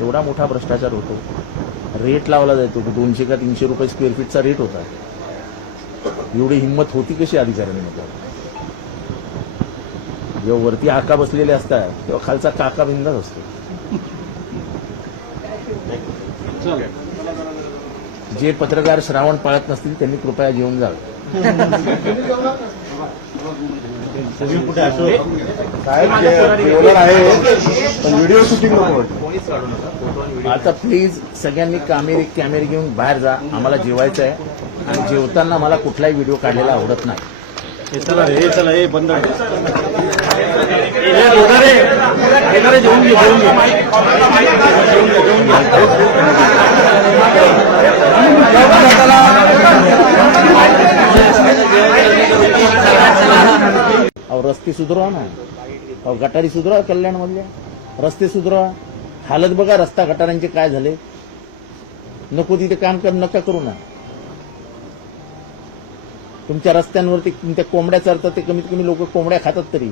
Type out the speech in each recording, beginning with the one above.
एवढा मोठा भ्रष्टाचार होतो. रेट लावला जातो, 200 का 300 रुपये स्क्वेअर फीटचा रेट होता. एवढी हिंमत होती कशी अधिकाऱ्यांनी? जेव्हा वरती आका बसलेले असतात तेव्हा खालचा काका बिंदास असतो. जे पत्रकार श्रावण पाळत नसतील त्यांनी कृपया जेवून जावं. व्हिडिओ शूटिंग आता प्लीज सगळ्यांनी कॅमेरे घेऊन बाहेर जा. आम्हाला जेवायचं आहे आणि जेवताना मला कुठलाही व्हिडिओ काढलेला आवडत नाही. चला हे बंद अहो रस्ते सुधारवा ना. अहो गटारी सुधारवा, कल्याणमधल्या रस्ते सुधारवा. हालत बघा रस्ता गटारांचे काय झाले. नको तिथे काम नका करू ना. तुमच्या रस्त्यांवरती त्या कोंबड्या चरतात, ते कमीत कमी लोक कोंबड्या खातात तरी.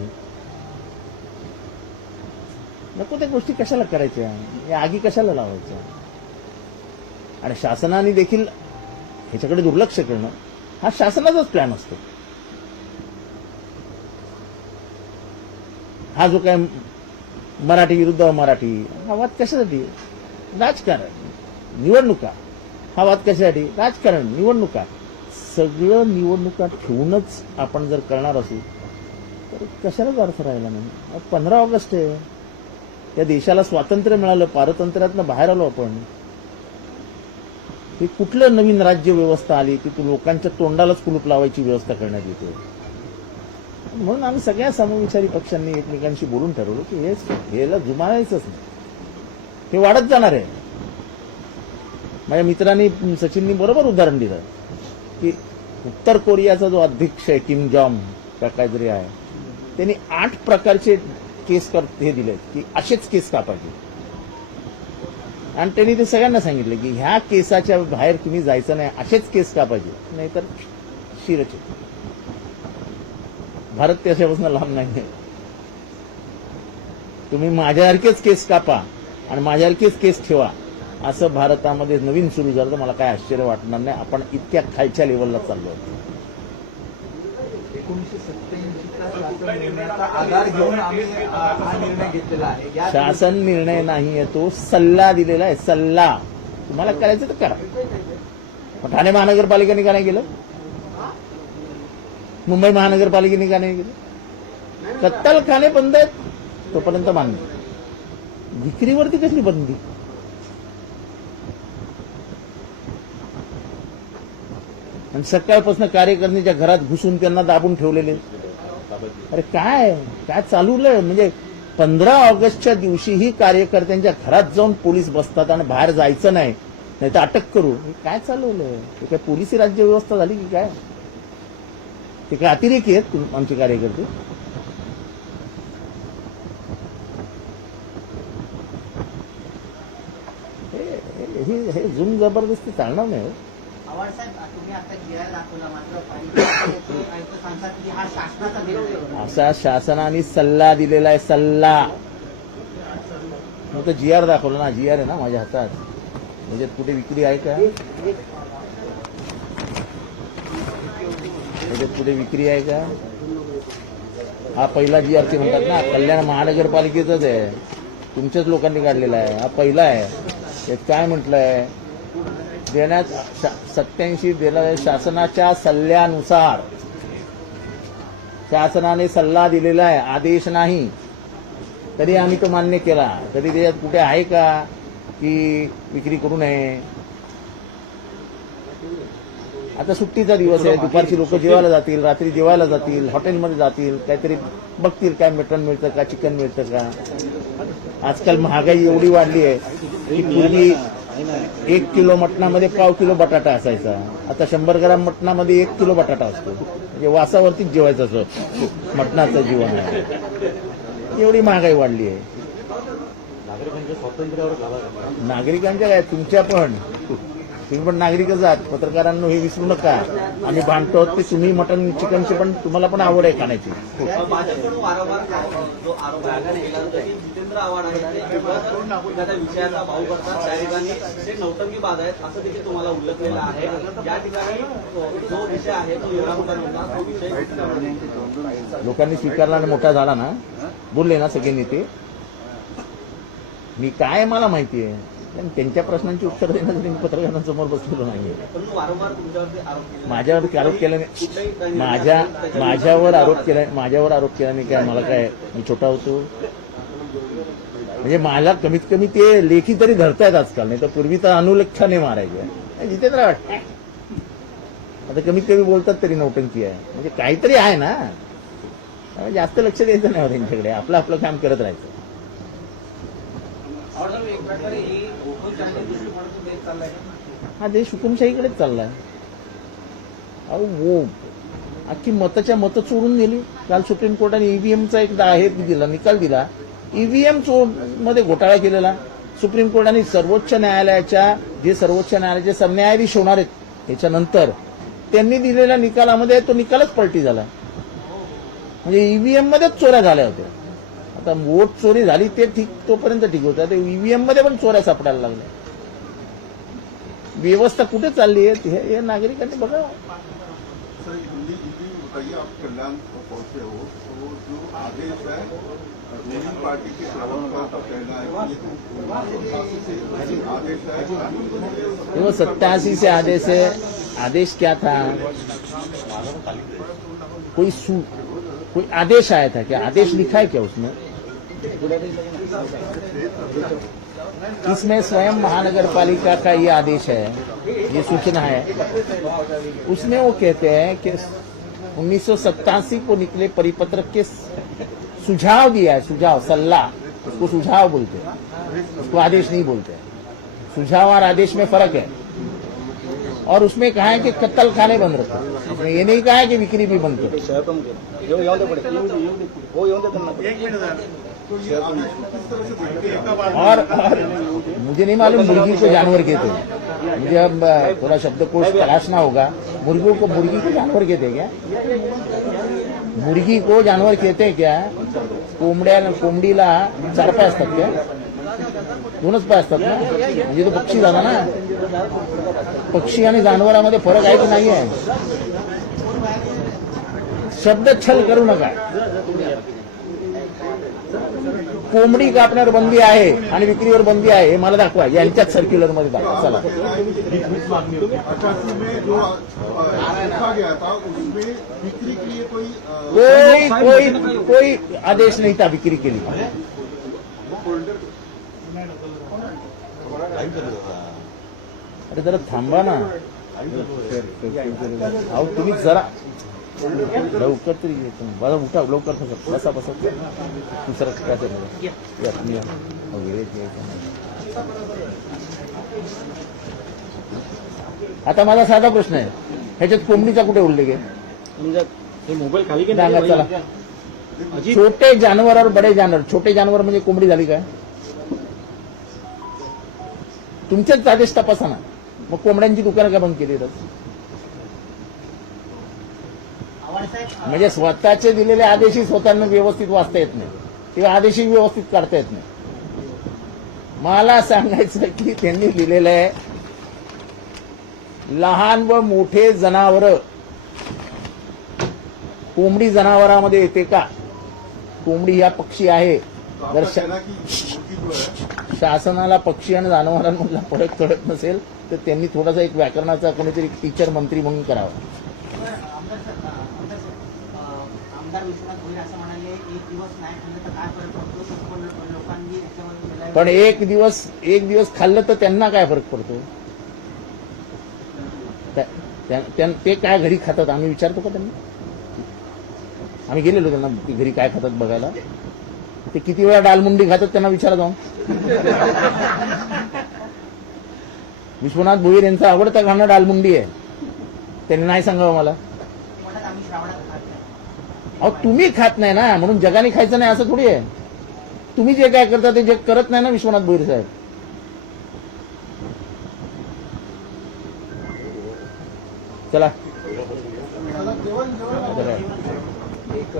नको त्या गोष्टी कशाला करायच्या, या आगी कशाला लावायच्या. आणि शासनाने देखील ह्याच्याकडे दुर्लक्ष करणं हा शासनाचाच प्लॅन असतो. हा जो काय मराठी विरुद्ध मराठी हा वाद कशासाठी? राजकारण, निवडणुका. हा वाद कशासाठी? राजकारण, निवडणुका. सगळं निवडणुका ठेवूनच आपण जर करणार असू तर कशालाच अर्थ राहिला नाही. 15 ऑगस्ट आहे. या देशाला स्वातंत्र्य मिळालं, पारतंत्र्यातनं बाहेर आलो आपण. हे कुठलं नवीन राज्य व्यवस्था आली की तू लोकांच्या तोंडालाच कुलूप लावायची व्यवस्था करण्यात येते. म्हणून आम्ही सगळ्या समविचारी पक्षांनी एकमेकांशी बोलून ठरवलं की याला जुमानायचंच नाही. हे वाढत जाणार आहे. माझ्या मित्रांनी सचिननी बरोबर उदाहरण दिलं की उत्तर कोरियाचा जो अध्यक्ष आहे किम जॉंग का काहीतरी आहे, त्यांनी 8 प्रकारचे केस हे दिले की असेच केस कापायचे. आणि त्यांनी ते सगळ्यांना सांगितलं की ह्या केसाच्या बाहेर तुम्ही जायचं नाही, असेच केस कापायचे, नाहीतर शिरचे. भारत त्याच्यापासून लांब नाहीये. तुम्ही माझ्यासारखेच केस कापा आणि माझ्यासारखेच केस ठेवा, असं भारतामध्ये नवीन सुरू झालं तर मला काय आश्चर्य वाटणार नाही. आपण इतक्या खालच्या लेवलला चाललो. 1987चा आधार घेऊन आम्ही हा निर्णय घेतलेला आहे. शासन निर्णय नाहीये, तो सल्ला दिलेला आहे. सल्ला तुम्हाला करायचं तर करा. ठाणे महानगरपालिकेने का नाही केलं? मुंबई महानगरपालिकेने का नाही केलं? कत्तलखाने बंद आहेत तोपर्यंत मान्य. विक्रीवरती कसली बंदी? आणि सकाळपासून कार्यकर्त्यांच्या घरात घुसून त्यांना दाबून ठेवलेले. अरे काय काय चालवलंय? म्हणजे 15 ऑगस्टच्या दिवशीही कार्यकर्त्यांच्या घरात जाऊन पोलीस बसतात आणि बाहेर जायचं नाही, नाही तर अटक करू. काय चालवलंय? हे काय पोलिसी राज्य व्यवस्था झाली की काय? ते काय अतिरेकी आहेत आमचे कार्यकर्ते? हे जुम जबरदस्ती चालणार नाही. असा शासनाने सल्ला दिलेला आहे. सल्ला मग तर GR दाखवलं ना. GR आहे ना माझ्या हातात. याच्यात कुठे विक्री आहे का? याच्यात कुठे विक्री आहे का? हा पहिला GR ते म्हणतात ना, कल्याण महानगरपालिकेचाच आहे, तुमच्याच लोकांनी काढलेला आहे. हा पहिला आहे. यात काय म्हटलंय? देण्यात 87 दिला शासनाच्या सल्ल्यानुसार. शासनाने सल्ला दिलेला आहे, आदेश नाही. तरी आम्ही तो मान्य केला. तरी त्याच्यात कुठे आहे का की विक्री करू नये? आता सुट्टीचा दिवस आहे, दुपारची लोक जेवायला जातील, रात्री जेवायला जातील, हॉटेलमध्ये जातील, काहीतरी बघतील काय मटण मिळतं का, चिकन मिळतं का. आजकाल महागाई एवढी वाढली आहे की पूर्वी 1 किलो मटणामध्ये पाव किलो बटाटा असायचा. आता 100 ग्राम मटणामध्ये 1 किलो बटाटा असतो. म्हणजे वासावरतीच जेवायचं असं मटणाचं जीवन आहे. एवढी महागाई वाढली आहे. नागरिकांच्या स्वातंत्र्यावर घाला. नागरिकांच्या काय, तुमच्या पण तुम्ही पण नागरिकच आहात, पत्रकारांनो हे विसरू नका. आम्ही भांडतो ते तुम्ही मटन चिकनची पण तुम्हाला पण आवड आहे खाण्याची. भाजपकडून वारंवार जो आरोप केला जातो की जितेंद्र आव्हाड आहेत ते एखाद्या विषयाचा भाऊ करतात, त्या ठिकाणी ते नौटंकीबाज आहेत असं देखील तुम्हाला उल्लेखलेलं आहे. या ठिकाणी जो विषय आहे तो एवढा मोठा नव्हता, तो विषय लोकांनी स्वीकारला आणि मोठा झाला ना, बोलले ना सगळे नेते. मी काय मला माहिती आहे, पण त्यांच्या प्रश्नांची उत्तर देण्यासाठी मी पत्रकारांसमोर बसलेलो नाहीये. परंतु वारंवार तुमच्यावरती आरोप केले माझ्यावर आरोप केल्याने माझ्यावर आरोप केल्याने काय मला काय मी छोटा होतो म्हणजे मला कमीत कमी ते लेखी तरी धरतायत आजकाल, नाही तर पूर्वी तर अनुलेख्याने मारायचे. जितेंद्र वाटत आता कमीत कमी बोलतात तरी नौटंकी आहे, म्हणजे काहीतरी आहे ना. जास्त लक्ष द्यायचं नाही त्यांच्याकडे, आपलं आपलं काम करत राहायचं. हा देश हुकुमशाहीकडेच चाललाय. अहो वो अख्खी मतं चोरून गेली. काल सुप्रीम कोर्टाने ईव्हीएमचा एक हे दिला, निकाल दिला. ईव्हीएम मध्ये घोटाळा केलेला. सुप्रीम कोर्टाने सर्वोच्च न्यायालयाचे सरन्यायाधीश होणार आहेत याच्यानंतर त्यांनी दिलेल्या निकालामध्ये तो निकालच पलटी झाला. म्हणजे ईव्हीएम मध्येच चोऱ्या झाल्या होत्या. आता वोट चोरी झाली ते ठीक, तोपर्यंत ठीक होतं. ईव्हीएम मध्ये पण चोऱ्या सापडायला लागल्या. व्यवस्था कुठे चालली आहे हे नागरिकांनी बघा. सर हिंदी बताइए, आप कल्याण पहुंचे हो, तो जो आदेश है रूलिंग पार्टी के प्रवक्ता का कहना है कि ये आदेश है, देखो 87 से आदेश है. आदेश क्या था? कोई आदेश आया था क्या? आदेश लिखा है क्या उसमें? इसमें स्वयं महानगर पालिका का ये आदेश है, ये सूचना है. उसमें वो कहते हैं कि 1987 को निकले परिपत्र के सुझाव दिया है. सुझाव, सलाह, उसको सुझाव बोलते हैं, उसको आदेश नहीं बोलते. सुझाव और आदेश में फर्क है. और उसमें कहा है कि कत्ल खाने बंद रखो. उसमें ये नहीं कहा है कि बिक्री भी बंद करो. और मुझे नहीं मालूम मुर्गी को जानवर कहते हैं. मुझे अब थोड़ा शब्दकोश तलाशना होगा. मुर्गी को जानवर कहते हैं क्या? मुर्गी को जानवर कहते हैं क्या? कोंबडीला 4 पाय असतात क्या? 2च पाय असतात ना. म्हणजे तो पक्षी झाला ना. पक्षी आणि जनावरांमध्ये फरक आहे की नाही आहे? शब्द छल करू नका. कोंबडी कापण्यावर बंदी आहे आणि विक्रीवर बंदी आहे हे मला दाखवा. यांच्याच सर्क्युलर मध्ये दाखवा. चला. 88 में जो लिखा गया था उसमें बिक्री के लिए कोई आदेश नहीं था बिक्री के लिए. अरे जरा थांबा ना. अहो तुम्ही जरा लवकर तरी येतो. बघा उठा लवकर. बसा दुसरं काय वगैरे. आता माझा साधा प्रश्न आहे, ह्याच्यात कोंबडीचा कुठे उल्लेख आहे? मोबाईल खाली सांगा चला. छोटे जानवर और बडे जानवर. छोटे जानवर म्हणजे कोंबडी झाली काय? तुमचेच आदेश तपासा ना. मग कोंबड्यांची दुकानं का बंद केली तर? म्हणजे स्वतःचे दिलेले आदेशही स्वतःला व्यवस्थित वाचता येत नाही, किंवा आदेशही व्यवस्थित काढता येत नाही. मला सांगायचं की त्यांनी लिहिलेलं आहे लहान व मोठे जनावर. कोंबडी जनावरांमध्ये येते का? कोंबडी हा पक्षी आहे. जर शासनाला पक्षी आणि जनावरांमधला फरक कळत नसेल तर त्यांनी थोडासा एक व्याकरणाचा कोणीतरी टीचर मंत्री म्हणून करावा. आमदार विश्वनाथ भोईर असं म्हणाले 1 दिवस नाही खाल्लं तर काय फरक पडतो? लोकांनी याच्यावर पण एक दिवस खाल्लं तर त्यांना काय फरक पडतो? ते काय घरी खातात आम्ही विचारतो का त्यांना? आम्ही गेलेलो त्यांना घरी काय खातात बघायला. ते किती वेळा डालमुंडी खातात त्यांना विचारा जाऊन. विश्वनाथ भोईर यांचा आवडता खाणं डालमुंडी आहे. त्यांनी नाही सांगावं मला. आम्ही श्रावणात खात नाही. अहो तुम्ही खात नाही ना म्हणून जगाने खायचं नाही असं थोडी आहे. तुम्ही जे काय करता ते जग करत नाही ना विश्वनाथ भोईर साहेब. चला एक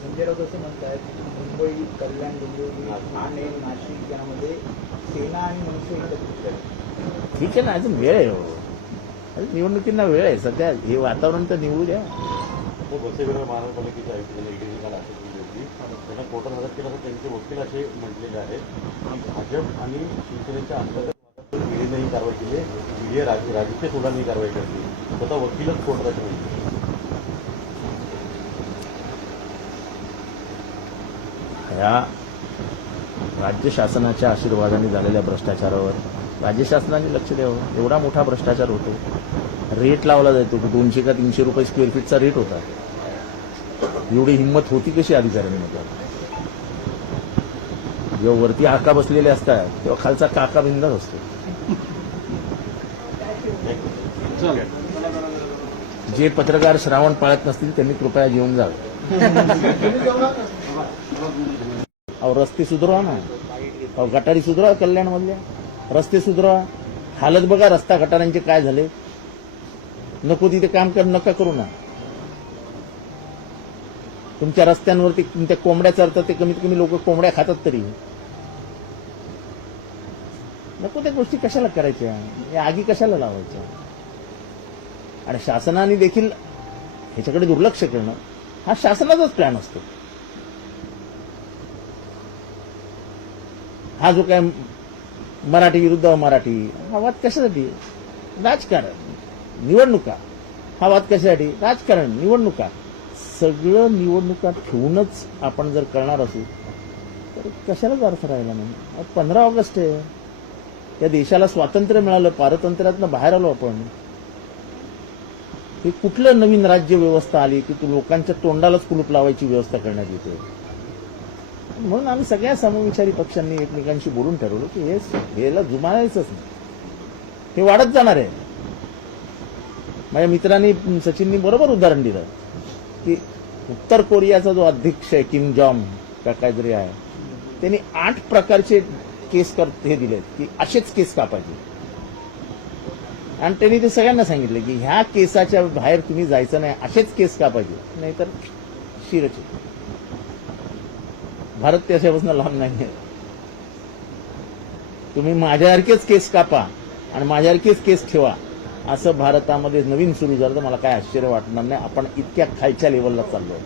संजय राऊत असं म्हणतात की मुंबई, कल्याण, डोंबिवली, ठाणे, नाशिक यामध्ये सेना आणि मनसे एकत्रित आहेत. ठीक आहे ना, अजून वेळ आहे हो. अजून निवडणुकींना वेळ आहे. सध्या हे वातावरण तर निवडू द्या. बसेविरा महानगरपालिकेचे आयुक्त त्यांनी एक निकाल अटक केली होती. त्यांना कोर्टात हजर केलं तर त्यांचे वकील असे म्हटलेले आहेत की भाजप आणि शिवसेनेच्या अंतर्गत ईडीने ही कारवाई केली आहे. ईडी राजकीय सोडांनी कारवाई करते. स्वतः वकीलच कोर्टात असे म्हणले. या राज्य शासनाच्या आशीर्वादाने झालेल्या भ्रष्टाचारावर राज्य शासनाने लक्ष द्यावं. एवढा मोठा भ्रष्टाचार होतो. रेट लावला जातो 200 का 300 रुपये स्क्वेअर फीटचा रेट होता. एवढी हिंमत होती कशी अधिकाऱ्यांमध्ये? जेव्हा वरती आका बसलेले असतात तेव्हा खालचा काका बिंदास असतो. जे पत्रकार श्रावण पाळत नसतील त्यांनी कृपया जेवून जावं. अहो रस्ते सुधारवा ना. अहो गटारी सुधारवा कल्याणमधल्या. रस्ते सुधारवा. हालत बघा रस्ता गटारांचे काय झाले. नको तिथे काम नका करू ना. तुमच्या रस्त्यांवरती तुमच्या कोंबड्या चरतात ते कमीत कमी लोक कोंबड्या खातात तरी. नको त्या गोष्टी कशाला करायच्या. या आगी कशाला लावायच्या. आणि शासनाने देखील ह्याच्याकडे दुर्लक्ष करणं हा शासनाचाच प्लॅन असतो. हा जो काय मराठी विरुद्ध मराठी हा वाद कशासाठी? राजकारण. निवडणुका हा वाद कशासाठी? राजकारण. निवडणुका. सगळं निवडणुका ठेवूनच आपण जर करणार असू तर कशालाच अर्थ राहिला नाही. 15 ऑगस्ट आहे. या देशाला स्वातंत्र्य मिळालं. पारतंत्र्यातनं बाहेर आलो आपण. हे कुठलं नवीन राज्य व्यवस्था आली की तू लोकांच्या तोंडालाच कुलूप लावायची व्यवस्था करण्यात येते. म्हणून आम्ही सगळ्या समविचारी पक्षांनी एकमेकांशी बोलून ठरवलं की हेला जुमानायचंच नाही. हे वाढत जाणार आहे. माझ्या मित्रांनी सचिननी बरोबर उदाहरण दिलं की उत्तर कोरियाचा जो अध्यक्ष आहे किम जॉंग का काहीतरी आहे त्यांनी 8 प्रकारचे केस हे दिलेत की असेच केस कापायचे. आणि त्यांनी ते सगळ्यांना सांगितलं की ह्या केसाच्या बाहेर तुम्ही जायचं नाही. असेच केस कापायचे नाहीतर शिरचे. भारत त्याच्यापासून लांब नाही. तुम्ही माझ्यासारखेच केस कापा आणि माझ्यासारखेच केस ठेवा असं भारतामध्ये नवीन सुरू झालं तर मला काय आश्चर्य वाटणार नाही. आपण इतक्या खालच्या लेवलला चाललोय.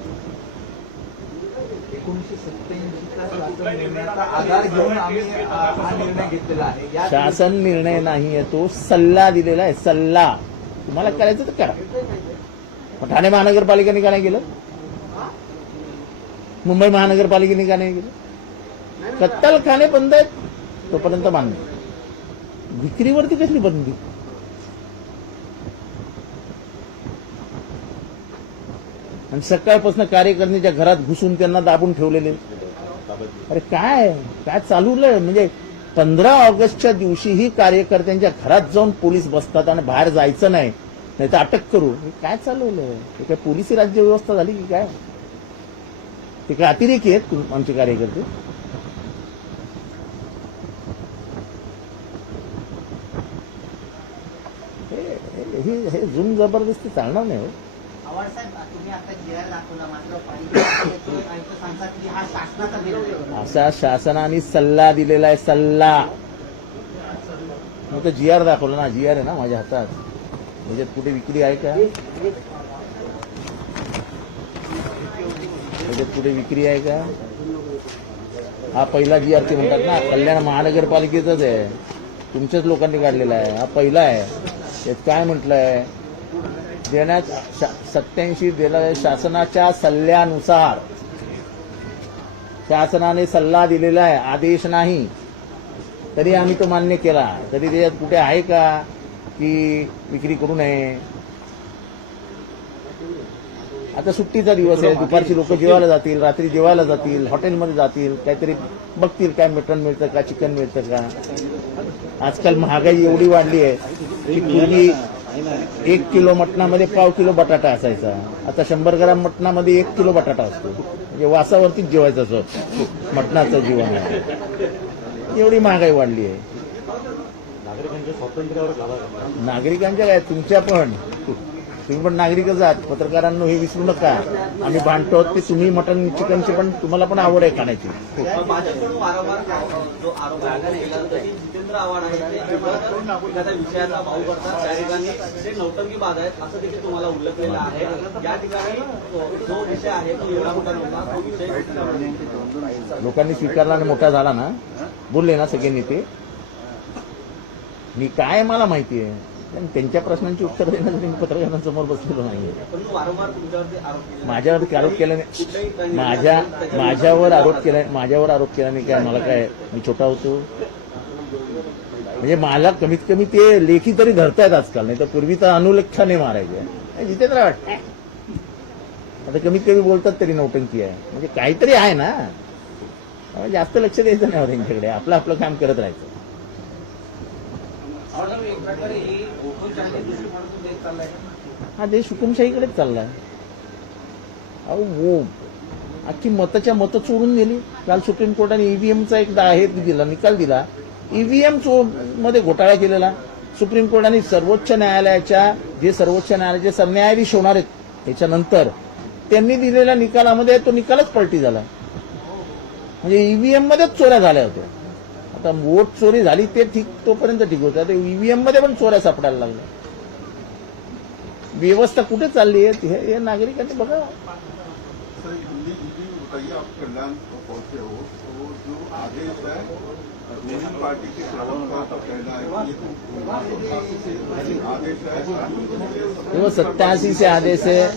1987चा शासन निर्णयाचा आधार घेऊन आम्ही हा निर्णय घेतलेला आहे. या शासन निर्णय नाहीये तो सल्ला दिलेला आहे. सल्ला. तुम्हाला करायचं तर करा. मग ठाणे महानगरपालिकेने का नाही केलं? मुंबई महानगरपालिकेने का नाही केलं? कत्तलखाने बंद आहेत तोपर्यंत बांधले. विक्रीवरती कसली बंदी? आणि सकाळपासून कार्यकर्त्यांच्या घरात घुसून त्यांना दाबून ठेवलेले. अरे काय काय चालवलंय? म्हणजे 15 ऑगस्टच्या दिवशीही कार्यकर्त्यांच्या घरात जाऊन पोलीस बसतात आणि बाहेर जायचं नाही तर अटक करू. हे काय चालवलंय? हे काय पोलिसी राज्य व्यवस्था झाली की काय? ते काय अतिरेकी आहेत आमचे कार्यकर्ते? हे जुम जबरदस्ती चालणार नाही. आव्हाड साहेब, तुम्ही आता GR दाखवला मात्र पालिका आयुक्त सांगतात की हा शासनाचा निर्णय आहे. असा शासनाने सल्ला दिलेला आहे. सल्ला. मग तर GR दाखवलं ना. GR आहे ना माझ्या हातात. त्याच्यात कुठे विक्री आहे का? त्याच्यात कुठे विक्री आहे का? हा पहिला GR ते म्हणतात ना कल्याण महानगरपालिकेचाच आहे. तुमच्याच लोकांनी काढलेला आहे. हा पहिला आहे. यात काय म्हटलंय? देण्यात 87 दिला शासनाच्या सल्ल्यानुसार. शासनाने सल्ला दिलेला आहे. आदेश नाही. तरी आम्ही तो मान्य केला. तरी त्याच्यात कुठे आहे का की विक्री करू नये? आता सुट्टीचा दिवस आहे. दुपारची लोक जेवायला जातील, रात्री जेवायला जातील, हॉटेलमध्ये जातील, काहीतरी बघतील काय मटण मिळतं का, चिकन मिळतं का. आजकाल महागाई एवढी वाढली आहे की पूर्वी 1 किलो मटणामध्ये पाव किलो बटाटा असायचा. आता 100 ग्राम मटणामध्ये 1 किलो बटाटा असतो. म्हणजे वासावरतीच जेवायचं असं मटणाचं जीवन आहे. एवढी महागाई वाढली आहे. नागरिकांच्या स्वातंत्र्यावर घाला. नागरिकांच्या काय तुमच्या पण तुम्ही पण नागरिकच आहात, पत्रकारांनो हे विसरू नका. आम्ही भांडतो ते तुम्ही मटन चिकनची पण तुम्हाला पण आवड आहे खाण्याची. भाजपकडून वारंवार जो आरोप केला जातो की जितेंद्र आव्हाड आहे ते एखाद्या विषयाचा भाऊ करतात, त्या ठिकाणी ते नौटंकीबाज आहेत असं देखील तुम्हाला उल्लेखलेलं आहे. या ठिकाणी जो विषय आहे तो एवढा मोठा नव्हता, तो विषय लोकांनी स्वीकारला आणि मोठा झाला ना, बोलले ना सगळे नेते. मी काय मला माहिती आहे, पण त्यांच्या प्रश्नांची उत्तर देण्यासाठी मी पत्रकारांसमोर बसलेलो नाहीये. परंतु वारंवार तुमच्यावरती आरोप केले माझ्यावरती आरोप केल्याने कुठल्याही माझ्यावर आरोप केल्याने काय मला काय मी छोटा होतो? म्हणजे मला कमीत कमी ते लेखी तरी धरतायत आजकाल, नाही तर पूर्वी तर अनुलेखाने मारायचे. जिथे तर वाटत आता कमीत कमी बोलतात तरी नौटंकी आहे, म्हणजे काहीतरी आहे ना. जास्त लक्ष द्यायचं नाही त्यांच्याकडे, आपलं आपलं काम करत राहायचं. हा देश हुकुमशाहीकडेच चाललाय. अहो वो अख्खी मतं चोरून गेली. काल सुप्रीम कोर्टाने ईव्हीएमचा एक हे दिला, निकाल दिला. ईव्हीएम मध्ये घोटाळा केलेला. सुप्रीम कोर्टाने सर्वोच्च न्यायालयाचे सरन्यायाधीश होणार आहेत त्याच्यानंतर त्यांनी दिलेल्या निकालामध्ये तो निकालच पलटी झाला. म्हणजे ईव्हीएम मध्येच चोऱ्या झाल्या होत्या. आता वोट चोरी झाली ते ठीक, तोपर्यंत ठीक होतं. आता ईव्हीएम मध्ये पण चोऱ्या सापडायला लागल्या. व्यवस्था कुठे चालली आहे हे नागरिकांनी बघा. सर हिंदी बताइए, आप कल्याण पहुंचे हो, तो जो आदेश है रूलिंग पार्टी के प्रवक्ता का कहना है कि ये तो आदेश है, वो 87 से आदेश है.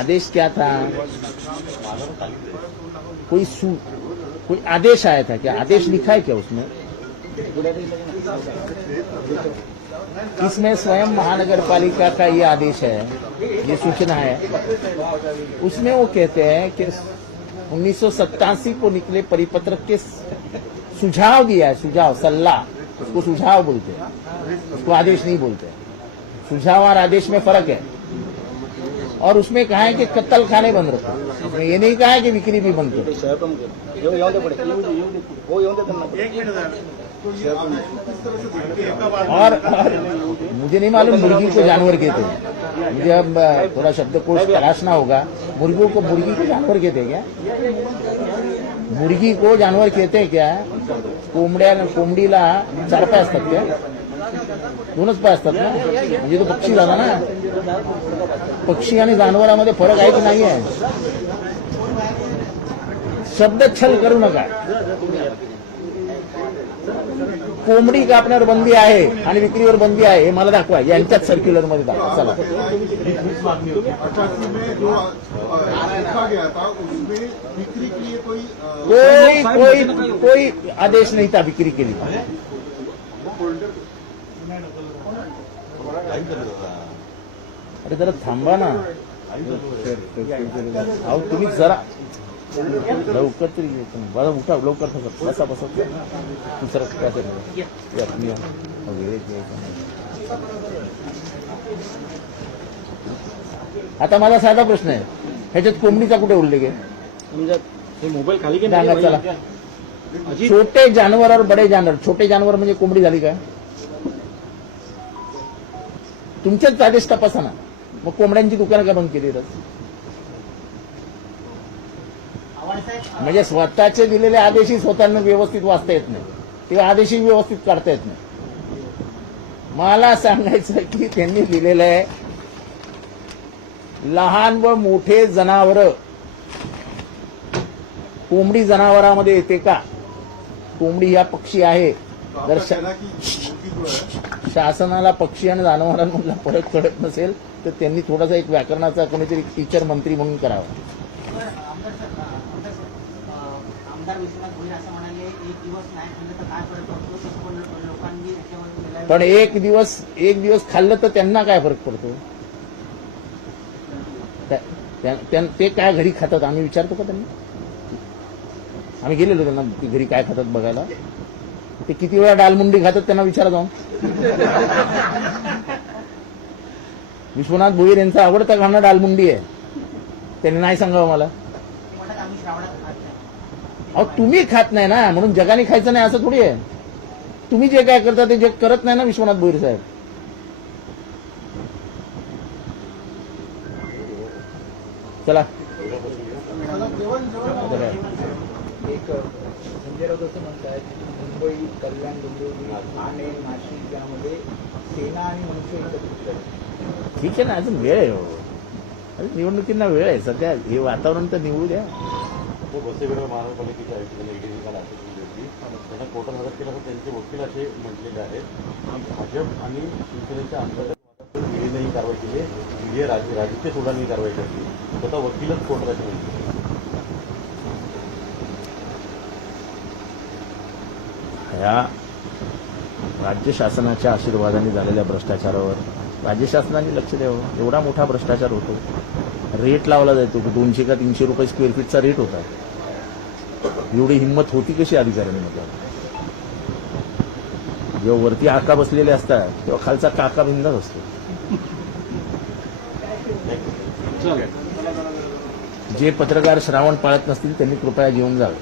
आदेश क्या था? कोई आदेश आया था क्या? आदेश लिखा है क्या उसमें? इसमें स्वयं महानगर पालिका का ये आदेश है, ये सूचना है. उसमें वो कहते हैं कि 1987 को निकले परिपत्र के सुझाव दिया है. सुझाव, सलाह, उसको सुझाव बोलते हैं, उसको आदेश नहीं बोलते. सुझाव और आदेश में फर्क है. और उसमें कहा है कि कत्ल खाने बंद रखो. उसमें ये नहीं कहा है कि बिक्री भी बंद करो. और मुझे नहीं मालूम मुर्गी को जानवर कहते हैं. मुझे अब थोड़ा शब्दकोश तलाशना होगा. मुर्गी को जानवर कहते हैं क्या? मुर्गी को जानवर कहते हैं क्या? कोंबडीला 4 पाय असतात क्या? 2च पाय असतात ना. म्हणजे तो पक्षी झाला ना. पक्षी आणि जनावरांमध्ये फरक आहे की नाही आहे? शब्द छल करू नका. कोंबडी कापण्यावर बंदी आहे आणि विक्रीवर बंदी आहे हे मला दाखवा. यांच्याच सर्क्युलर मध्ये दाखवा. चला. 88 में जो लिखा गया था उसमें बिक्री के लिए कोई आदेश नहीं था बिक्री के लिए. अरे जरा थांबा ना. अहो तुम्ही जरा लवकर तरी बघा. उठा लवकर. बसा दुसरं काय आता माझा साधा प्रश्न आहे. ह्याच्यात कोंबडीचा कुठे उल्लेख आहे? मोबाईल खाली सांगा चला. छोटे जानवर और बडे जानवर. छोटे जानवर म्हणजे कोंबडी झाली का? तुमचेच आदेश तपासा ना. मग कोंबड्यांची दुकानं का बंद केली? म्हणजे स्वतःचे दिलेले आदेशही स्वतःला व्यवस्थित वाचता येत नाही, ते आदेशही व्यवस्थित काढता येत नाही. मला सांगायचं की त्यांनी दिलेलं आहे लहान व मोठे जनावर. कोंबडी जनावरांमध्ये येते का? कोंबडी हा पक्षी आहे. जर शासनाला पक्षी आणि जनावरांमधला फरक कळत नसेल तर त्यांनी थोडासा एक व्याकरणाचा कोणीतरी टीचर मंत्री म्हणून करावा. आमदार विश्वनाथ भोईर असं म्हणाले, एक दिवस नाही खाल्लं तर काय फरक पडतो? तसं पण लोकांनी त्याच्यावर पण एक दिवस खाल्लं तर त्यांना काय फरक पडतो? ते काय घरी खातात आम्ही विचारतो का त्यांना? आम्ही गेलेलो त्यांना घरी काय खातात बघायला. ते किती वेळा डालमुंडी खातात त्यांना विचारा जाऊन. विश्वनाथ भोईर यांचा आवडता खाणं डालमुंडी आहे. त्यांनी नाही सांगावं मला. आम्ही श्रावणात खात नाही. अहो तुम्ही खात नाही ना म्हणून जगाने खायचं नाही असं थोडी आहे. तुम्ही जे काय करता ते जग करत नाही ना विश्वनाथ भोईर साहेब. चला एक संजय राऊत असं म्हणतात की मुंबई, कल्याण, डोंबिवली, ठाणे, नाशिक यामध्ये सेना आणि मनसे एकत्रित आहेत. ठीक आहे ना, अजून वेळ आहे हो. अजून निवडणुकींना वेळ आहे. सध्या हे वातावरण तर निवडू द्या. तो बसेविरा महानगरपालिकेच्या आयुक्तांनी ईडीने काल अटक केली होती. त्यांना कोर्टात हजर केलं तर त्यांचे वकील असे म्हटलेले आहेत की भाजप आणि शिवसेनेच्या अंतर्गत ईडीने ही कारवाई केली. ईडी राजकीय सोडाने ही कारवाई करते. स्वतः वकीलच कोर्टात असे म्हणले. ह्या राज्य शासनाच्या आशीर्वादाने झालेल्या भ्रष्टाचारावर राज्य शासनाने लक्ष द्यावं. एवढा मोठा भ्रष्टाचार होतो. रेट लावला जातो 200 का 300 रुपये स्क्वेअर फीटचा रेट होता. एवढी हिंमत होती कशी अधिकाऱ्यांनी? म्हटलं जेव्हा वरती आका बसलेले असतात तेव्हा खालचा काका बिंदास असतो. जे पत्रकार श्रावण पाळत नसतील त्यांनी कृपया जेवून जावे.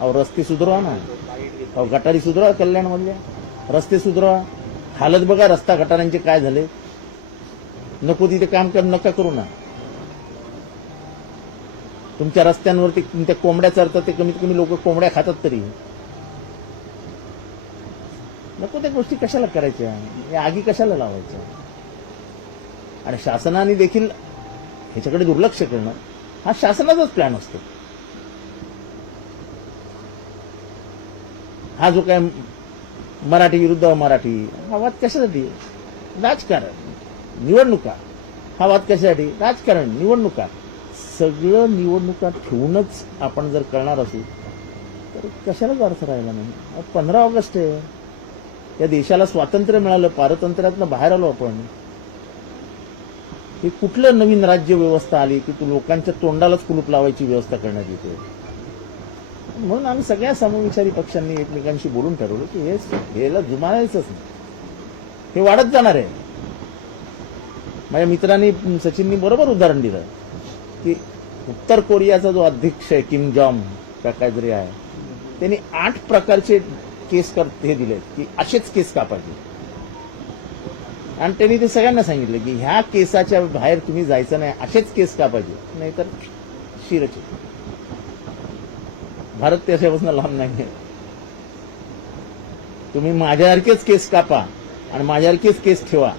अहो रस्ते सुधारवा ना. अहो गटारी सुधारवा कल्याणमधल्या. रस्ते सुधारवा. हालत बघा रस्ता गटारांचे काय झाले. नको तिथे काम नका करू ना. तुमच्या रस्त्यांवरती त्या कोंबड्या चरतात ते कमीत कमी लोक कोंबड्या खातात तरी. नको त्या गोष्टी कशाला करायच्या. या आगी कशाला लावायच्या. आणि शासनाने देखील ह्याच्याकडे दुर्लक्ष करणं हा शासनाचाच प्लॅन असतो. हा जो काय मराठी विरुद्ध मराठी हा वाद कशासाठी? राजकारण. निवडणुका. हा वाद कशासाठी? राजकारण. निवडणुका. सगळं निवडणुका ठेवूनच आपण जर करणार असू तर कशालाच अर्थ राहिला नाही. 15 ऑगस्ट आहे. या देशाला स्वातंत्र्य मिळालं. पारतंत्र्यातनं बाहेर आलो आपण. हे कुठलं नवीन राज्य व्यवस्था आली की तू लोकांच्या तोंडालाच कुलूप लावायची व्यवस्था करण्यात येते. म्हणून आम्ही सगळ्या समविचारी पक्षांनी एकमेकांशी बोलून ठरवलं की हेला जुमानायचंच नाही. हे वाढत जाणार आहे. माझ्या मित्रांनी सचिननी बरोबर उदाहरण दिलं की उत्तर कोरियाचा जो अध्यक्ष आहे किम जॉंग का काहीतरी आहे त्यांनी 8 प्रकारचे केस हे दिले की असेच केस कापायचे. आणि त्यांनी ते सगळ्यांना सांगितलं की ह्या केसाच्या बाहेर तुम्ही जायचं नाही. असेच केस कापायचे नाहीतर शिरचे. भारत त्याच्यापासून लांब नाहीये. तुम्ही माझ्यासारखेच केस कापा आणि माझ्यासारखेच केस ठेवा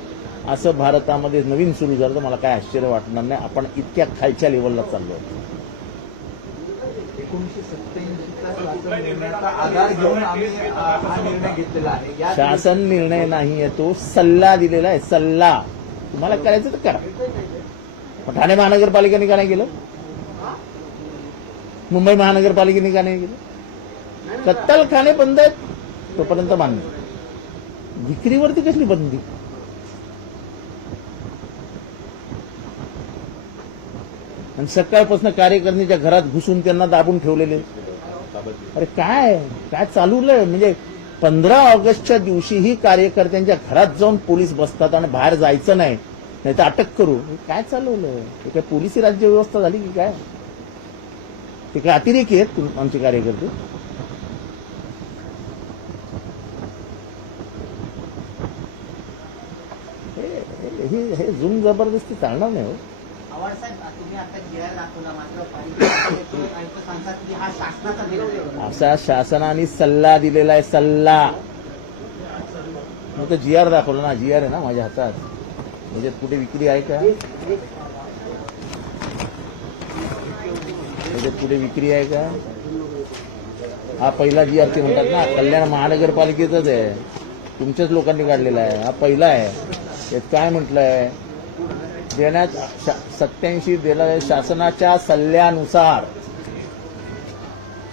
असं भारतामध्ये नवीन सुरू झालं तर मला काय आश्चर्य वाटणार नाही. आपण इतक्या खालच्या लेवलला चाललो. 1987चा शासन निर्णयाचा आधार घेऊन आम्ही हा निर्णय घेतलेला आहे. या शासन निर्णय नाहीये तो सल्ला दिलेला आहे. सल्ला. तुम्हाला करायचं तर करा. पण ठाणे महानगरपालिकेने का नाही केलं? मुंबई महानगरपालिकेने का नाही केलं? कत्तलखाने बंद आहेत तोपर्यंत मान्य. विक्रीवरती कसली बंदी? आणि सकाळपासून कार्यकर्त्यांच्या घरात घुसून त्यांना दाबून ठेवलेले. अरे काय काय चालवलंय? म्हणजे 15 ऑगस्टच्या दिवशीही कार्यकर्त्यांच्या घरात जाऊन पोलीस बसतात आणि बाहेर जायचं नाही तर अटक करू. काय चालवलंय? हे काय पोलिसी राज्य व्यवस्था झाली की काय? ते काय अतिरेकी आहेत आमचे कार्यकर्ते? हे जुम जबरदस्ती चालणार नाही हो. पवार साहेब, तुम्ही आता GR दाखवला मात्र आयुक्त सांगतात की हा शासनाचा निर्णय आहे. असा शासनाने सल्ला दिलेला आहे. सल्ला. मग तर GR दाखवलं ना. GR आहे ना माझ्या हातात. म्हणजे कुठे विक्री आहे का? त्याच्यात कुठे विक्री आहे का? हा पहिला GR ते म्हणतात ना कल्याण महानगरपालिकेचाच आहे. तुमच्याच लोकांनी काढलेला आहे. हा पहिला आहे. यात काय म्हटलंय? देण्यात 87 दिला शासनाच्या सल्ल्यानुसार.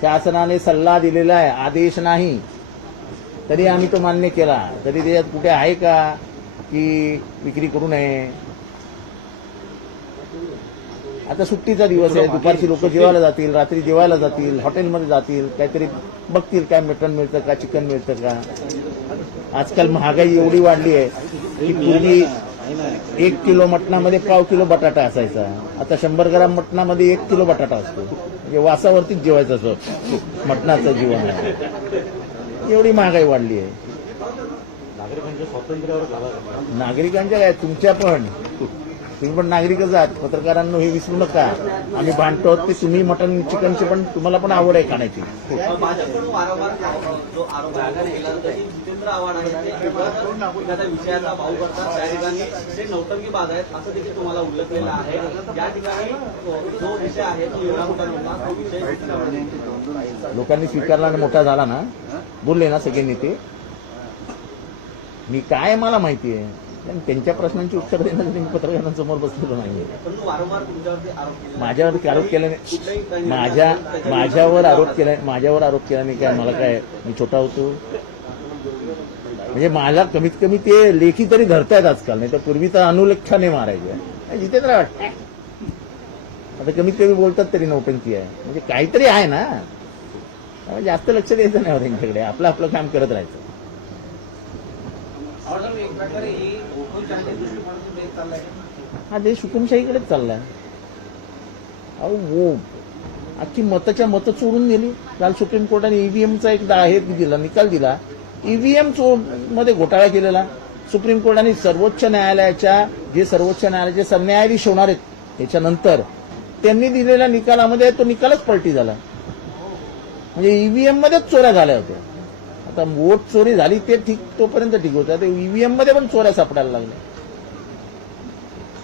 शासनाने सल्ला दिलेला आहे. आदेश नाही. तरी आम्ही तो मान्य केला. तरी त्याच्यात कुठे आहे का की विक्री करू नये? आता सुट्टीचा दिवस आहे. दुपारची लोक जेवायला जातील. रात्री जेवायला जातील. हॉटेलमध्ये जातील. काहीतरी बघतील काय मटण मिळतं का चिकन मिळतं का. आजकाल महागाई एवढी वाढली आहे की पूर्वी 1 किलो मटणामध्ये पाव किलो बटाटा असायचा. आता 100 ग्राम मटणामध्ये 1 किलो बटाटा असतो. म्हणजे वासावरतीच जेवायचं असं मटणाचं जीवन आहे. एवढी महागाई वाढली आहे. नागरिकांच्या स्वातंत्र्यावर घाला. नागरिकांच्या काय तुमच्या पण तुम्ही पण नागरिकच आहात, पत्रकारांनो हे विसरू नका. आम्ही भांडतो ते तुम्ही मटन चिकनची पण तुम्हाला पण आवड आहे खाण्याची. भाजपकडून वारंवार जो आरोप केला जातो की जितेंद्र आव्हाड आहेत ते एखाद्या विषयाचा भाऊ करतात, त्या ठिकाणी ते नौटंकीबाज आहेत असं देखील तुम्हाला उल्लेखलेलं आहे. या ठिकाणी जो विषय आहे तो एवढा मोठा नव्हता, तो विषय लोकांनी स्वीकारला आणि मोठा झाला ना, बोलले ना सगळे नेते. मी काय मला माहिती आहे, पण त्यांच्या प्रश्नांची उत्तर देण्यासाठी मी पत्रकारांसमोर बसलेलो नाहीये. परंतु वारंवार तुमच्यावरती आरोप केले माझ्यावरती आरोप केल्याने कुठल्याही माझ्यावर आरोप केल्याने काय मला काय मी छोटा होतो म्हणजे मला कमीत कमी ते लेखी तरी धरतायत आजकाल, नाही तर पूर्वी तर अनुलेखाने मारायचे. जितेंद्र वाटत आता कमीत कमी बोलतात तरी नौटंकी आहे, म्हणजे काहीतरी आहे ना. त्यामुळे जास्त लक्ष द्यायचं नाही त्यांच्याकडे, आपलं आपलं काम करत राहायचं. हा देश हुकुमशाहीकडेच चाललाय. अहो वो अख्खी मतं चोरून गेली. काल सुप्रीम कोर्टाने ईव्हीएमचा एक हे दिला, निकाल दिला. ईव्हीएम मध्ये घोटाळा केलेला. सुप्रीम कोर्टाने सर्वोच्च न्यायालयाचे सरन्यायाधीश होणार आहेत याच्यानंतर त्यांनी दिलेल्या निकालामध्ये तो निकालच पलटी झाला. म्हणजे ईव्हीएम मध्येच चोऱ्या झाल्या होत्या. आता वोट चोरी झाली ते ठीक, तोपर्यंत ठीक होतं. आता ईव्हीएम मध्ये पण चोऱ्या सापडायला लागल्या.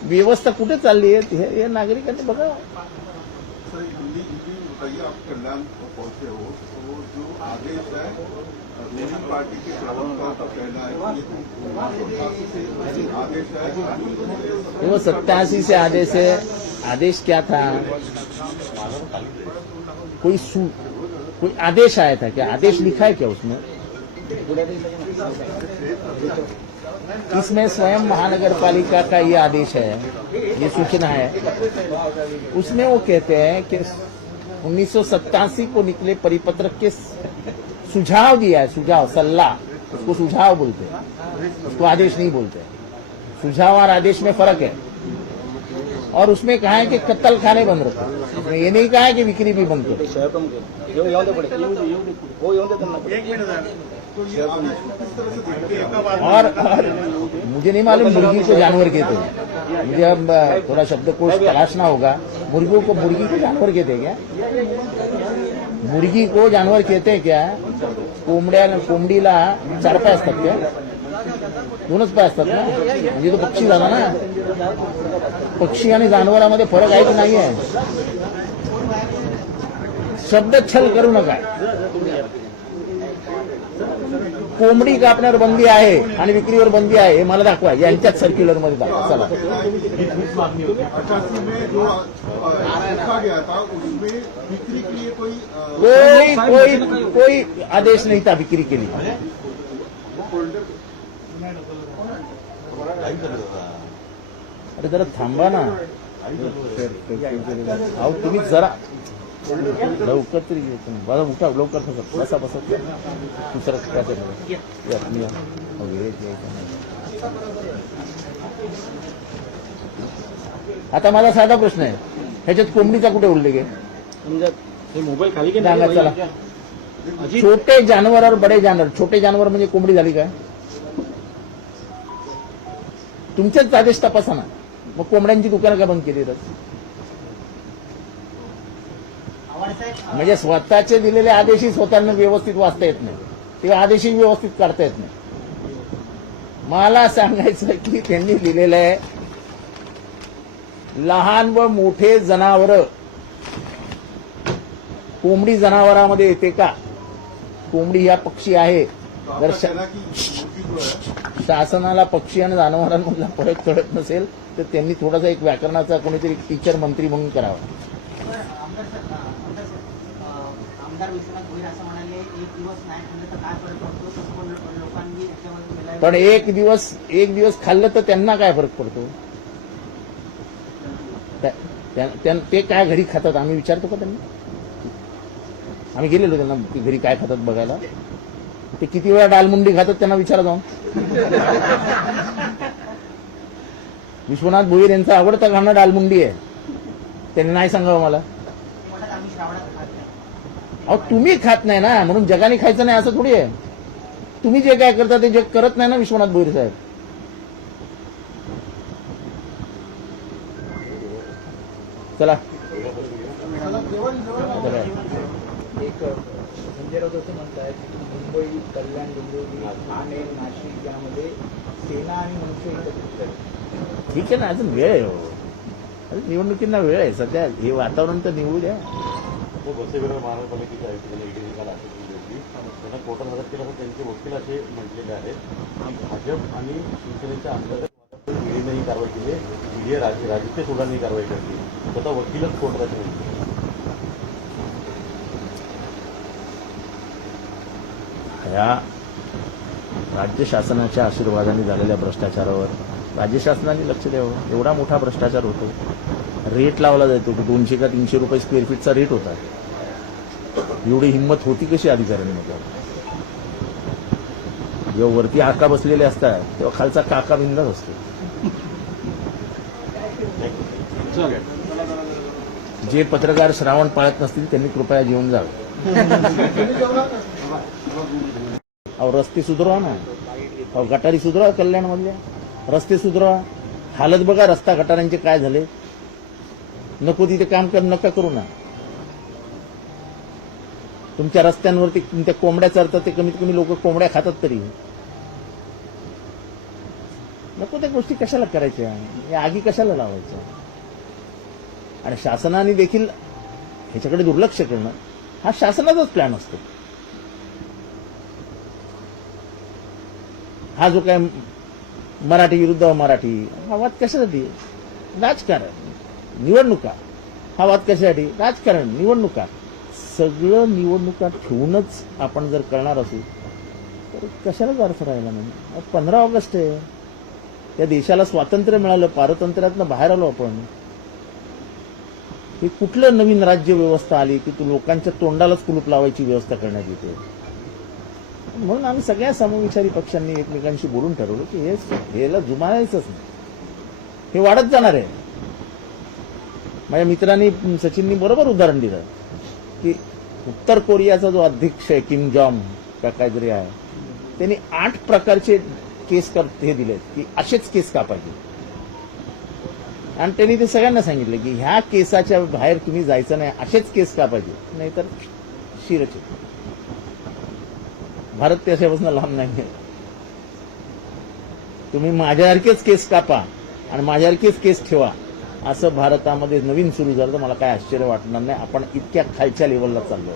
व्यवस्था कुठे चालली आहे हे नागरिकांनी बघा. सर दिल्ली बताइए, आप कल्याण पहुंचे हो, तो जो आदेश है रूलिंग पार्टी के प्रवक्ता का कहना है कि ये आदेश है वो 87 से आदेश है. आदेश क्या था? कोई आदेश आया था क्या? आदेश लिखा है क्या उसमें? इसमें स्वयं महानगर पालिका का ये आदेश है, ये सूचना है. उसमें वो कहते हैं कि 1987 को निकले परिपत्र के सुझाव दिया है. सुझाव, सल्ला, उसको सुझाव बोलते हैं, उसको आदेश नहीं बोलते. सुझाव और आदेश में फर्क है. और उसमें कहा है कि कत्ल खाने बंद रखो. उसमें ये नहीं कहा है कि बिक्री भी बंद करो. और मुझे नहीं मालूम मुर्गी को जानवर कहते हैं. मुझे अब थोड़ा शब्दकोश तलाशना होगा. मुर्गी को जानवर कहते हैं क्या? मुर्गी को जानवर कहते हैं क्या? कोंबडीला 4 पाय असतात क्या? 2च पाय असतात ना. म्हणजे तो पक्षी झाला ना. पक्षी आणि जानवरामध्ये फरक आहे की नाही आहे? शब्द छल करू नका. कोंबडी कापण्यावर बंदी आहे आणि विक्रीवर बंदी आहे हे मला दाखवा. यांच्याच सर्क्युलर मध्ये दाखवा. चला. 88 में जो लिखा गया था उसमें बिक्री के लिए कोई आदेश नहीं था बिक्री के लिए. अरे जरा थांबा ना. अहो तुम्ही जरा लवकर तरी बघा. उठा लवकर. बसा दुसरं आता माझा साधा प्रश्न आहे. ह्याच्यात कोंबडीचा कुठे उल्लेख आहे? मोबाईल खाली सांगा चला. छोटे जानवर और बडे जानवर. छोटे जानवर म्हणजे कोंबडी झाली काय? तुमचेच आदेश तपासा ना. मग कोंबड्यांची दुकानं का बंद केली? म्हणजे स्वतःचे दिलेले आदेशही स्वतःला व्यवस्थित वाचता येत नाही, ते आदेशही व्यवस्थित काढता येत नाही. मला सांगायचं की त्यांनी दिलेलं आहे लहान व मोठे जनावर. कोंबडी जनावरांमध्ये येते का? कोंबडी हा पक्षी आहे. जर शासनाला पक्षी आणि जनावरांमधला फरक कळत नसेल तर त्यांनी थोडासा एक व्याकरणाचा कोणीतरी टीचर मंत्री म्हणून करावा. आमदार विश्वनाथ भोईर असं म्हणाले 1 दिवस नाही खाल्लं तर काय फरक पडतो, तसं पण लोकांनी त्याच्यामध्ये पण एक दिवस खाल्लं तर त्यांना काय फरक पडतो? ते काय घरी खातात आम्ही विचारतो का त्यांना? आम्ही गेलेलो त्यांना घरी काय खातात बघायला. ते किती वेळा डालमुंडी खातात त्यांना विचारा जाऊन. विश्वनाथ भोईर यांचा आवडता खाणं डालमुंडी आहे. त्यांनी नाही सांगावं मला. आम्ही श्रावणात खात नाही. अहो तुम्ही खात नाही ना म्हणून जगाने खायचं नाही असं थोडी आहे. तुम्ही जे काय करता ते जग करत नाही ना विश्वनाथ भोईर साहेब. चला एक संजय राऊत असं म्हणतायत की मुंबई, कल्याण, डोंबिवली, ठाणे, नाशिक यामध्ये सेना आणि मनसे एकत्रित आहेत. ठीक आहे ना, अजून वेळ आहे हो. अजून निवडणुकींना वेळ आहे. सध्या हे वातावरण तर निवडू द्या. तो बसेविरा महानगरपालिकेच्या आयुक्तांनी ईडीने काल अटक केली होती. त्यांना कोर्टात हजर केलं असं त्यांचे वकील असे म्हटलेले आहेत की भाजप आणि शिवसेनेच्या अंतर्गत ईडीने ही कारवाई केली आहे. ईडी राजकीय सोडाने ही कारवाई करते. स्वतः वकीलच कोर्टात म्हणते. या राज्य शासनाच्या आशीर्वादाने झालेल्या भ्रष्टाचारावर राज्य शासनाने लक्ष द्यावं. एवढा मोठा भ्रष्टाचार होतो. रेट लावला जातो की 200 का 300 रुपये स्क्वेअर फीटचा रेट होता. एवढी हिंमत होती कशी अधिकाऱ्यांमध्ये? जेव्हा वरती आका बसलेले असतात तेव्हा खालचा काका बिंदास असतो. जे पत्रकार श्रावण पाळत नसतील त्यांनी कृपया जेवून जावं. अहो रस्ते सुधारवा ना. अहो गटारी सुधारवा. कल्याणमधल्या रस्ते सुधारवा. हालत बघा रस्ता गटारांचे काय झाले. नको तिथे काम नका करू ना. तुमच्या रस्त्यांवरती त्या कोंबड्या चरतात ते कमीत कमी लोक कोंबड्या खातात तरी. नको त्या गोष्टी कशाला करायच्या. या आगी कशाला लावायच्या. आणि शासनाने देखील ह्याच्याकडे दुर्लक्ष करणं हा शासनाचाच प्लॅन असतो. हा जो काय मराठी विरुद्ध मराठी हा वाद कशासाठी. राजकारण, निवडणुका. हा वाद कशासाठी. राजकारण, निवडणुका. सगळं निवडणुका ठेवूनच आपण जर करणार असू तर कशालाच अर्थ राहिला नाही. 15 ऑगस्ट आहे. या देशाला स्वातंत्र्य मिळालं. पारतंत्र्यातनं बाहेर आलो आपण. हे कुठलं नवीन राज्य व्यवस्था आली की तू लोकांच्या तोंडालाच कुलूप लावायची व्यवस्था करण्यात येते. म्हणून आम्ही सगळ्या समविचारी पक्षांनी एकमेकांशी बोलून ठरवलं की हेला जुमानायचंच नाही. हे वाढत जाणार आहे. माझ्या मित्रांनी सचिननी बरोबर उदाहरण दिलं की उत्तर कोरियाचा जो अध्यक्ष आहे किम जॉंग का काहीतरी आहे त्यांनी 8 प्रकारचे केस हे दिलेत की असेच केस कापायचे. आणि त्यांनी ते सगळ्यांना सांगितलं की ह्या केसाच्या बाहेर तुम्ही जायचं नाही. असेच केस कापायचे नाहीतर शिरचे. भारत त्याच्यापासून लांब नाही. तुम्ही माझ्यासारखेच केस कापा आणि माझ्यासारखेच केस ठेवा असं भारतामध्ये नवीन सुरू झालं तर मला काय आश्चर्य वाटणार नाही. आपण इतक्या खालच्या लेवलला चाललो.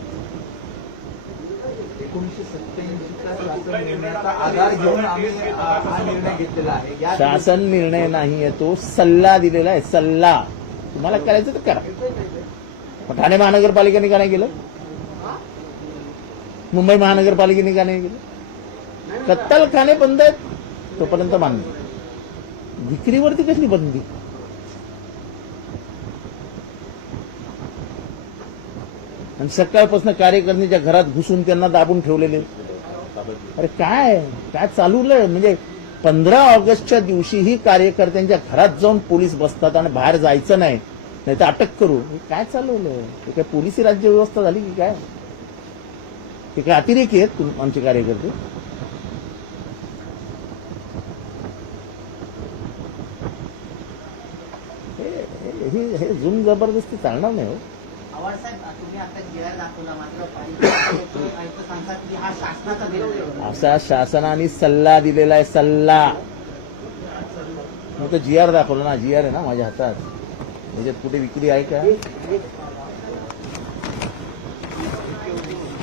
1987चा शासन निर्णयाचा आधार घेऊन आम्ही हा निर्णय घेतलेला आहे. या शासन निर्णय नाही तो सल्ला दिलेला आहे. सल्ला. तुम्हाला करायचं तर करा. ठाणे महानगरपालिकेने का नाही केलं. मुंबई महानगरपालिकेने का नाही केलं. कत्तलखाने बंद आहेत तोपर्यंत मान्य. विक्रीवरती कसली बंदी. आणि सकाळपासून कार्यकर्त्यांच्या घरात घुसून त्यांना दाबून ठेवलेले. अरे काय काय चालवलंय. म्हणजे 15 ऑगस्टच्या दिवशीही कार्यकर्त्यांच्या घरात जाऊन पोलीस बसतात आणि बाहेर जायचं नाही तर अटक करू. हे काय चालवलंय. हे काय पोलिसी राज्य व्यवस्था झाली की काय. ते काय अतिरेकी आहेत आमचे कार्यकर्ते. हे जुम जबरदस्ती चालणार नाही हो. आव्हाड साहेब, तुम्ही आता GR दाखवला मात्र आयुक्त सांगतात की हा शासनाचा निर्णय आहे. असा शासनाने सल्ला दिलेला आहे. सल्ला. मी तर GR दाखवलं ना. GR आहे ना माझ्या हातात. याच्यात कुठे विक्री आहे का.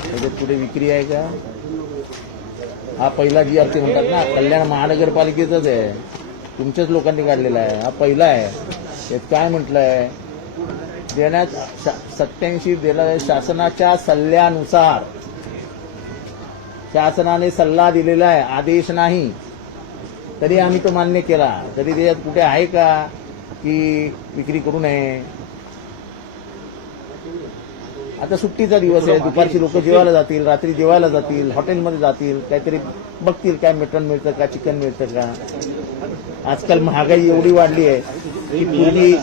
याच्यात कुठे विक्री आहे का. हा पहिला GR ते म्हणतात ना कल्याण महानगरपालिकेचाच आहे. तुमच्याच लोकांनी काढलेला आहे. हा पहिला आहे. यात काय म्हटलंय. देण्यात 87 दिला आहे. शासनाच्या सल्ल्यानुसार. शासनाने सल्ला दिलेला आहे. आदेश नाही. तरी आम्ही तो मान्य केला. तरी त्याच्यात कुठे आहे का की विक्री करू नये. आता सुट्टीचा दिवस आहे. दुपारची लोक जेवायला जातील. रात्री जेवायला जातील. हॉटेलमध्ये जातील. काहीतरी बघतील काय मटण मिळतं का चिकन मिळतं का. आजकाल महागाई एवढी वाढली आहे की पूर्वी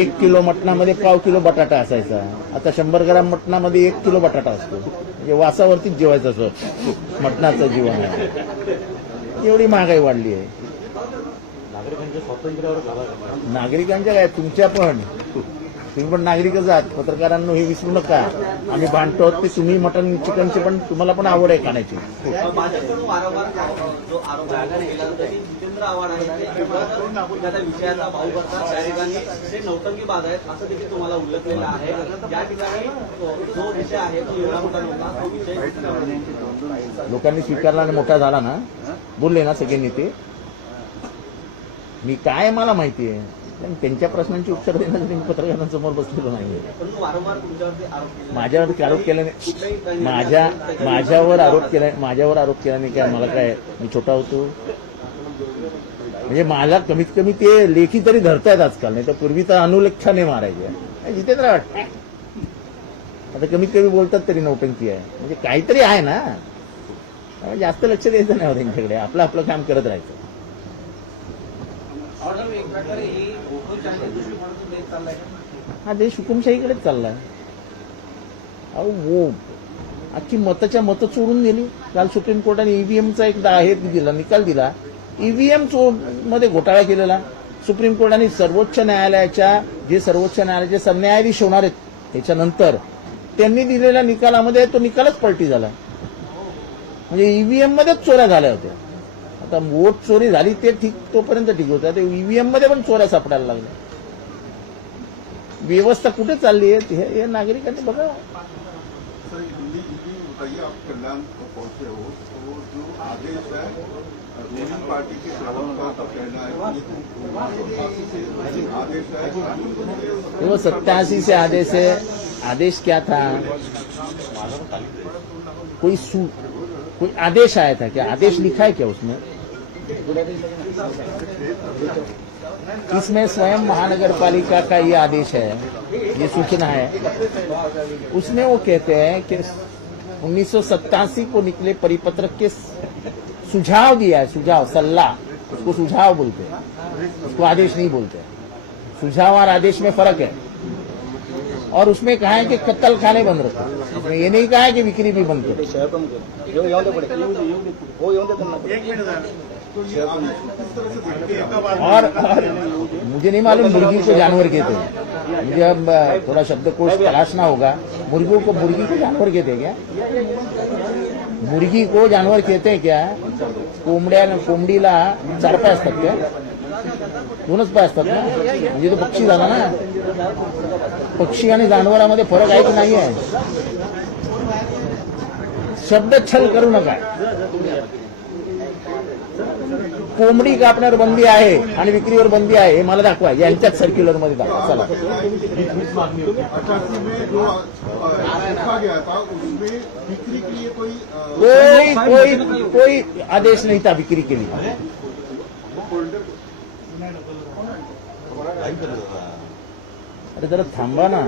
1 किलो मटणामध्ये पाव किलो बटाटा असायचा. आता 100 ग्राम मटणामध्ये 1 किलो बटाटा असतो. म्हणजे वासावरतीच जेवायचं असं मटणाचं जीवन आहे. एवढी महागाई वाढली आहे. नागरिकांच्या स्वातंत्र्यावर घाला. नागरिकांच्या काय तुमच्या पण तुम्ही पण नागरिकच आहात, पत्रकारांनो हे विसरू नका. आम्ही भांडतो ते तुम्ही मटन चिकनची पण तुम्हाला पण आवड आहे खाण्याची. भाजपकडून वारंवार जो आरोप केला जातो की जितेंद्र आव्हाड आहेत ते एखाद्या विषयाचा भाऊ करतात, त्या ठिकाणी ते नौटंकीबाज आहेत असं देखील तुम्हाला उल्लेखलेलं आहे. या ठिकाणी जो विषय आहे तो एवढा मोठा नव्हता, तो विषय लोकांनी स्वीकारला आणि मोठा झाला ना, बोलले ना सगळ्यांनी ते. मी काय मला माहिती आहे, पण त्यांच्या प्रश्नांची उत्तर देण्यासाठी मी पत्रकारांसमोर बसलेलो नाही. परंतु वारंवार तुमच्यावरती आरोप केले माझ्यावर आरोप केल्याने माझ्यावर आरोप केल्याने काय मला काय मी छोटा होतो? म्हणजे मला कमीत कमी ते लेखी तरी धरतायत आजकाल, नाही तर पूर्वी तर अनुलेख्याने मारायचे. जितेंद्र वाटत आता कमीत कमी बोलतात तरी नौटंकी आहे, म्हणजे काहीतरी आहे ना. त्यामुळे जास्त लक्ष द्यायचं नाही त्यांच्याकडे, आपलं आपलं काम करत राहायचं. हा देश हुकुमशाहीकडेच चाललाय. अहो वो अख्खी मतं चोरून गेली. काल सुप्रीम कोर्टाने ईव्हीएमचा एक हे दिला, निकाल दिला. ईव्हीएम मध्ये घोटाळा केलेला. सुप्रीम कोर्टाने सर्वोच्च न्यायालयाचे सरन्यायाधीश होणार आहेत त्याच्यानंतर त्यांनी दिलेल्या निकालामध्ये तो निकालच पलटी झाला. म्हणजे ईव्हीएम मध्येच चोऱ्या झाल्या होत्या. आता वोट चोरी झाली ते ठीक, तोपर्यंत ठीक होतं. ते ईव्हीएम मध्ये पण चोऱ्या सापडायला लागल्या. व्यवस्था कुठे चालली आहे हे नागरिकांनी बघा. सर हिंदी बताइए, आप कल्याण पहुंचे हो, तो जो आदेश है रूलिंग पार्टी के प्रवक्ता का कहना है कि 87 से आदेश है, वो 87 से आदेश है. आदेश क्या था? कोई आदेश आया था क्या? आदेश लिखा है क्या उसमें? इसमें स्वयं महानगर पालिका का ये आदेश है, ये सूचना है. उसमें वो कहते हैं कि 1987 को निकले परिपत्र के सुझाव दिया है. सुझाव, सल्ला, उसको सुझाव बोलते हैं, उसको आदेश नहीं बोलते. सुझाव और आदेश में फर्क है. और उसमें कहा है कि कत्ल खाने बंद रखो. उसमें ये नहीं कहा है कि बिक्री भी बंद करो. और मुझे नहीं मालूम मुर्गी को जानवर कहते हैं. मुझे अब थोड़ा शब्दकोश तलाशना होगा. मुर्गी को जानवर कहते हैं क्या? मुर्गी को जानवर कहते हैं क्या? कोंबडीला 4 पाय असतात क्या? 2च पाय असतात ना. म्हणजे तो पक्षी झाला ना. पक्षी आणि जानवरामध्ये फरक आहे की नाही आहे? शब्द छल करू नका. कोंबडी कापण्यावर बंदी आहे आणि विक्रीवर बंदी आहे हे मला दाखवा. यांच्याच सर्क्युलरमध्ये दाखवा. चला. 88 में जो लिखा गया था उसमें बिक्री के लिए कोई आदेश नहीं था बिक्री के लिए. अरे जरा थांबा ना.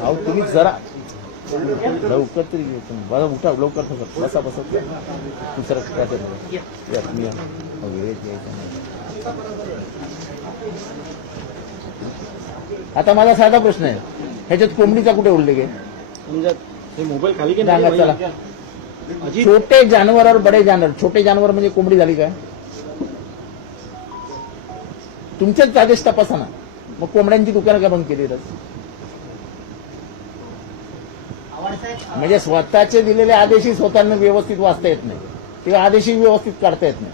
अहो तुम्ही जरा लवकर तरी बघा. उठा लवकर. बसा दुसरं काय आता माझा साधा प्रश्न आहे. ह्याच्यात कोंबडीचा कुठे उल्लेख आहे? मोबाईल खाली सांगा चला. छोटे जानवर और बडे जानवर. छोटे जानवर म्हणजे कोंबडी झाली काय? तुमचेच आदेश तपासा ना. मग कोंबड्यांची दुकानं का बंद केली? म्हणजे स्वतःचे दिलेले आदेशही स्वतःला व्यवस्थित वाचता येत नाही, ते आदेशही व्यवस्थित काढता येत नाही.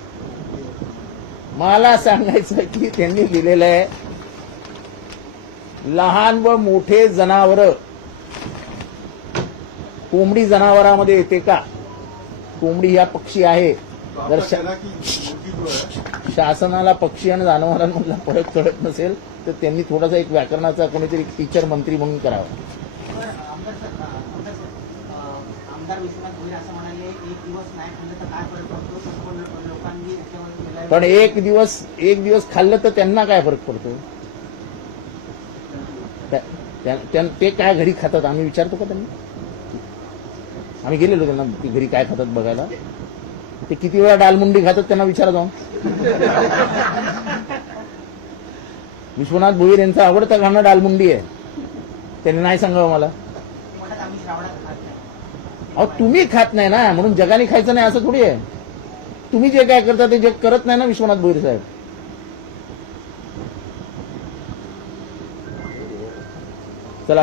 मला सांगायचं की त्यांनी लिहिलेलं आहे लहान व मोठे जनावर. कोंबडी जनावरांमध्ये येते का? कोंबडी हा पक्षी आहे. जर शासनाला पक्षी आणि जनावरांमधला फरक कळत नसेल तर त्यांनी थोडासा एक व्याकरणाचा कोणीतरी टीचर मंत्री म्हणून करावा. आमदार विश्वनाथ भोईर असं म्हणाले, एक दिवस नाही खाल्लं तर काय फरक पडतो? तसं पण लोकांनी याच्यावर पण एक दिवस खाल्लं तर त्यांना काय फरक पडतो? ते काय घरी खातात आम्ही विचारतो का त्यांना? आम्ही गेलेलो त्यांना घरी काय खातात बघायला. ते किती वेळा डालमुंडी खातात त्यांना विचारा जाऊन. विश्वनाथ भोईर यांचा आवडता खाणं डालमुंडी आहे. त्यांनी नाही सांगावं मला. आम्ही श्रावणात खात नाही. अहो तुम्ही खात नाही ना म्हणून जगाने खायचं नाही असं थोडी आहे. तुम्ही जे काय करता ते जग करत नाही ना विश्वनाथ भोईर साहेब. चला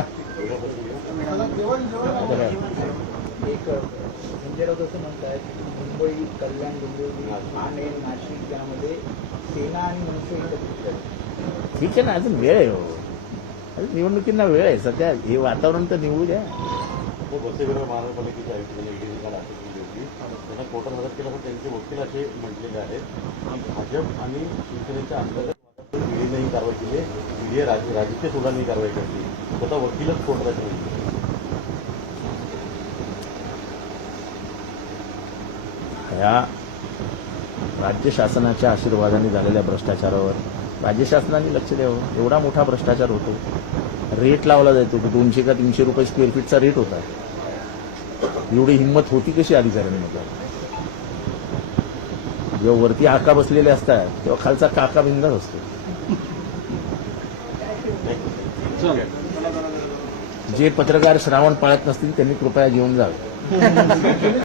एक संजय राऊत असं म्हणतात की मुंबई, कल्याण, डोंबिवली, ठाणे, नाशिक यामध्ये सेना आणि मनसे एकत्रित आहेत. ठीक आहे ना, अजून वेळ आहे हो. अजून निवडणुकींना वेळ आहे. सध्या हे वातावरण तर निवडू द्या. तो बसेविरा महानगरपालिकेचे आयुक्त त्यांनी ईडीने काल अटक केली होती. त्यांना कोर्टात हजर केलं तर त्यांचे वकील असे म्हटलेले आहेत की भाजप आणि शिवसेनेच्या अंतर्गत ईडीने ही कारवाई केली. ईडी राजकीय सुडांनी ही कारवाई करते. स्वतः वकीलच कोर्टात म्हटले. या राज्य शासनाच्या आशीर्वादाने झालेल्या भ्रष्टाचारावर राज्य शासनाने लक्ष द्यावं. एवढा मोठा भ्रष्टाचार होतो. रेट लावला जातो की 200 का 300 रुपये स्क्वेअर फीटचा रेट होता. एवढी हिंमत होती कशी अधिकाऱ्यांमध्ये? जेव्हा वरती आका बसलेले असतात तेव्हा खालचा काका बिंदास असतो. जे पत्रकार श्रावण पाळत नसतील त्यांनी कृपया जेवून जावे.